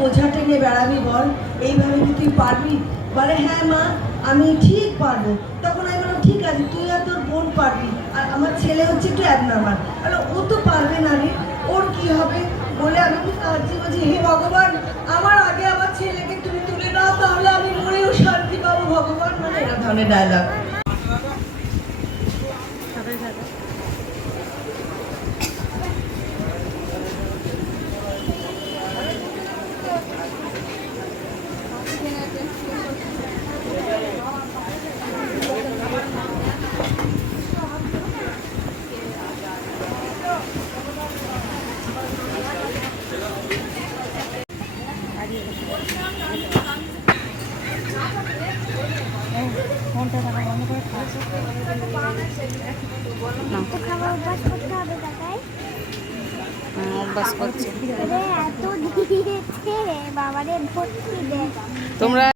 বোঝা টেনে বেড়াবি বল? এইভাবে কি তুই পারবি? বলে হ্যাঁ মা, আমি ঠিক পারবো। তখন আমি বললাম ঠিক আছে, তুই আর তোর বোন পারবি, আর আমার ছেলে হচ্ছে একটু অ্যাবনর্মাল। বলে ও তো পারবে না রে, ওর কি হবে? বলে আমি কি কাঁদছি, বলছি হে ভগবান, আমার আগে আমার ছেলেকে তুমি তুলে দাও, তাহলে আমি মরেও শান্তি পাবো ভগবান। মানে এরকম ধরনের ডায়লগ। তোমরা